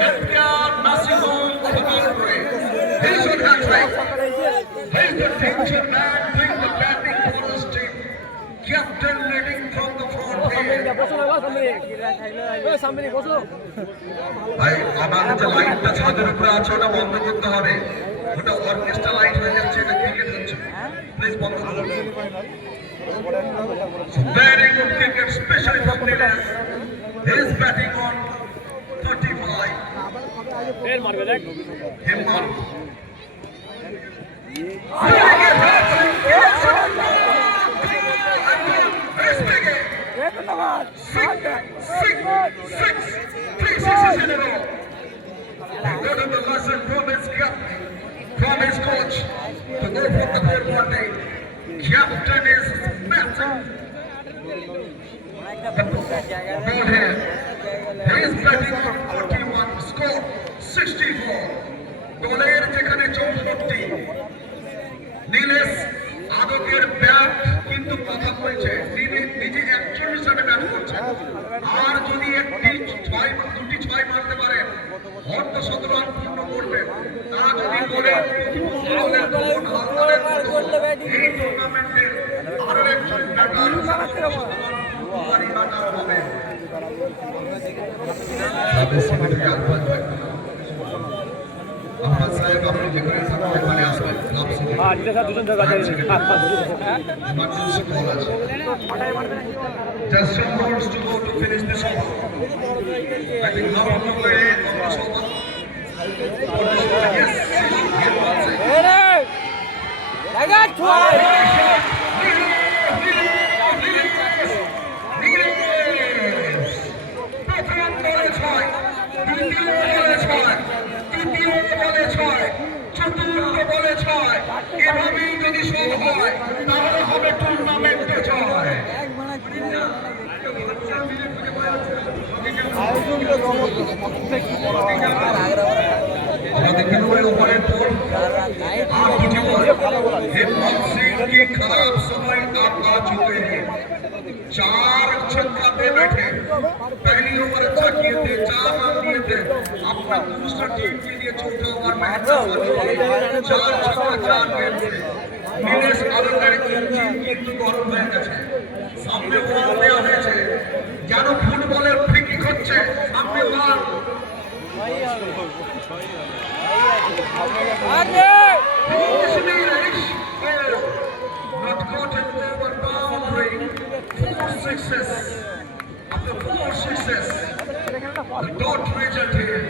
Healthcare nursing home Bhagalpur. He's on that track. He's the danger man doing the batting for his team. Captain leading from the front here. ভাই আমাদের যে লাইটটা ছাদের উপরে আছে ওটা বন্ধ করতে হবে। ওটা অর্কেস্ট্রা লাইট হয়ে যাচ্ছে, এটা ক্রিকেট হচ্ছে। প্লিজ বন্ধ করুন। Very good cricket, especially from Nilesh. He is batting on 35. Himman. Six. 3 sixes in a row. Go to the lesson from his captain, from his coach, to go for the goal one day. Captain is massive. Ball here. He is batting on 41, score 64. দলের যেখানে 64, Nilesh আদকের bat কিন্তু কথা বলছে, নিজে 41 রানে bat করছে। আর যদি দুটি ছয় মারতে পারেন অর্ধ 17 রান পূর্ণ করবেন। তা যদি বলেন এই টুর্নামেন্টের আরো একজন ব্যাটার হবে। আহমদ সাহেব আপনি যে করে মানে আসবেন দুজন জায়গা আছে ইমার্জেন্সি কল আছে just some balls to go to finish this over. I think how to play on this over. Yes, I got এভাবেই যদি সব হয় তাহলে হবে টুর্নামেন্টে জয়। আমাদের খেলোয়াড় ওভারের পর हिम्मत सिंह की खराब समय आप आ चुके हैं। 4 छक्का पे बैठे, पहली ओवर अच्छा किए थे, 4 रन दिए थे। अपना दूसरा टीम के लिए चौथा ओवर में 4 छक्का 4 गेंद थे। नीलेश আদকের ইঞ্জিন কিন্তু গরম হয়ে গেছে। সামনে বল দেওয়া হয়েছে, যেন ফুটবলের ফ্রি কিক হচ্ছে। সামনে বল not caught over boundary. 4 sixes. After 4 sixes, the dot result here.